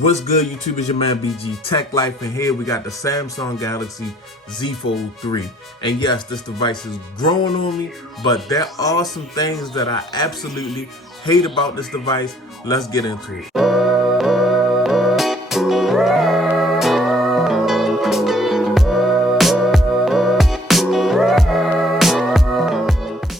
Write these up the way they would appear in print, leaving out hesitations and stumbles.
What's good, YouTube? It's your man BG Tech Life, and here we got the Samsung Galaxy Z Fold 3. And yes, this device is growing on me, but there are some things that I absolutely hate about this device. Let's get into it.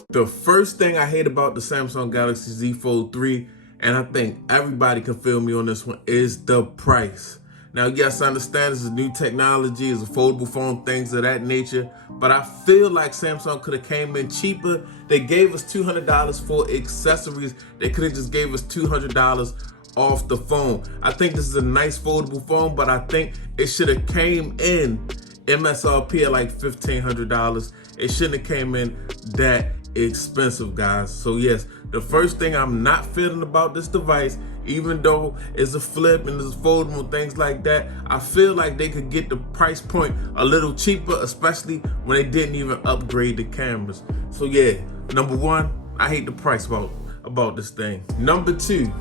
The first thing I hate about the Samsung Galaxy Z Fold 3, and I think everybody can feel me on this one, is the price. Now, yes, I understand this is new technology, it's a foldable phone, things of that nature, but I feel like Samsung could have came in cheaper. They gave us $200 for accessories. They could have just gave us $200 off the phone. I think this is a nice foldable phone, but I think it should have came in MSRP at like $1,500. It shouldn't have came in that expensive, guys. So yes, the first thing I'm not feeling about this device, even though it's a flip and it's foldable, things like that, I feel like they could get the price point a little cheaper, especially when they didn't even upgrade the cameras. So yeah, number one, I hate the price about this thing. Number two,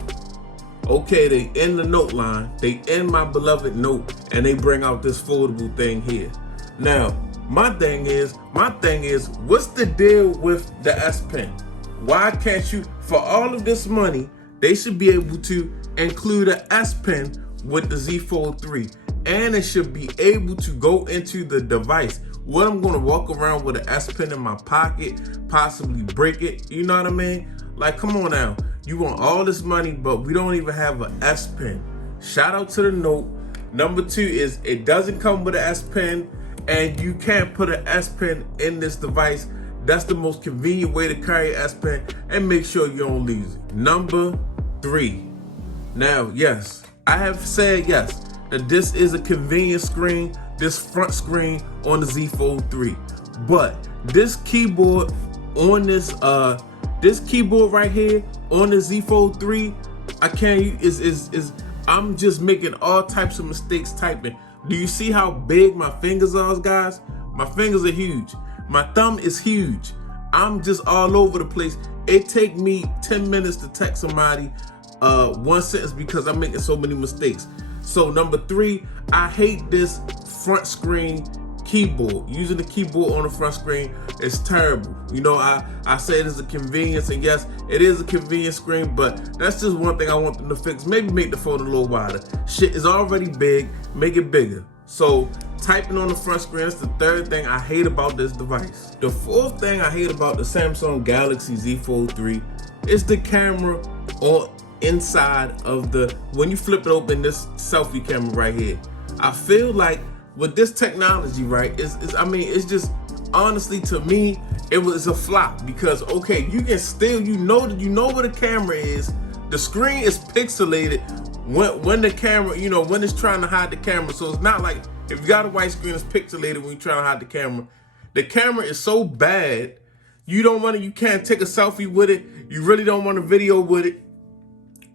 okay, they end the Note line, they end my beloved Note, and they bring out this foldable thing here. Now, my thing is, what's the deal with the S Pen? Why can't you, for all of this money, they should be able to include an S Pen with the Z Fold 3, and it should be able to go into the device. What, I'm gonna walk around with an S Pen in my pocket, possibly break it, you know what I mean? Like, come on now, you want all this money, but we don't even have an S Pen. Shout out to the Note. Number two is, it doesn't come with an S Pen, and you can't put an S Pen in this device. That's the most convenient way to carry an S Pen, and make sure you don't lose it. Number three. Now, yes, I have said yes, that this is a convenient screen, this front screen on the Z Fold 3. But this keyboard on this keyboard right here on the Z Fold 3, I can't I'm just making all types of mistakes typing. Do you see how big my fingers are, guys? My fingers are huge. My thumb is huge. I'm just all over the place. It take me 10 minutes to text somebody one sentence because I'm making so many mistakes. So number three, I hate this front screen keyboard. Using the keyboard on the front screen is terrible. You know, I say it is a convenience, and yes, it is a convenient screen, but that's just one thing I want them to fix. Maybe make the phone a little wider. Shit is already big, make it bigger. So typing on the front screen is the third thing I hate about this device. The fourth thing I hate about the Samsung Galaxy Z Fold 3 is the camera on inside of the, when you flip it open, this selfie camera right here. I feel like with this technology, right, it's just, honestly, to me, it was a flop, because okay, you can still, you know where the camera is. The screen is pixelated when the camera, you know, when it's trying to hide the camera. So it's not like, if you got a white screen, it's pixelated when you're trying to hide the camera. The camera is so bad, you can't take a selfie with it. You really don't want a video with it.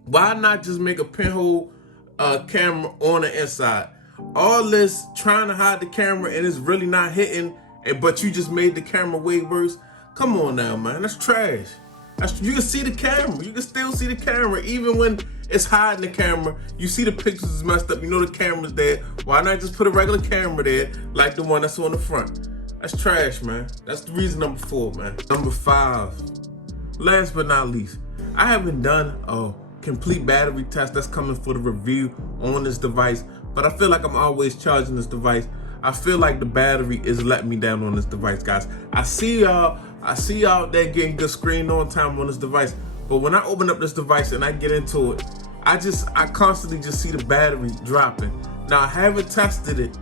Why not just make a pinhole camera on the inside? All this trying to hide the camera and it's really not hitting, but you just made the camera way worse. Come on now, man, that's trash. You can see the camera. You can still see the camera even when it's hiding the camera. You see the pictures is messed up. You know the camera's there. Why not just put a regular camera there like the one that's on the front? That's trash, man. That's the reason number four, man. Number five, last but not least, I haven't done a complete battery test that's coming for the review on this device, but I feel like I'm always charging this device. I feel like the battery is letting me down on this device, guys. I see y'all there getting good screen on time on this device, but when I open up this device and I get into it, I constantly just see the battery dropping. Now, I haven't tested it,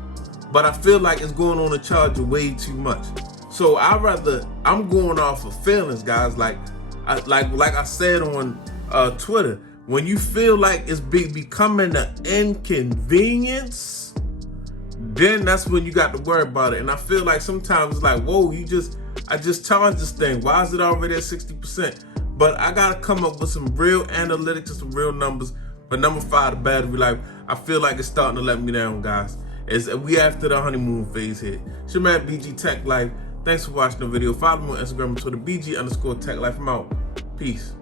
but I feel like it's going on the charger way too much. So I'm going off of feelings, guys. Like I said on Twitter, when you feel like it's becoming an inconvenience, then that's when you got to worry about it. And I feel like sometimes it's like, whoa, I just charged this thing. Why is it already at 60%? But I gotta come up with some real analytics and some real numbers. But number five, the battery life, I feel like it's starting to let me down, guys. We after the honeymoon phase here. It's your man BG Tech Life. Thanks for watching the video. Follow me on Instagram and Twitter, BG_Tech Life. I'm out. Peace.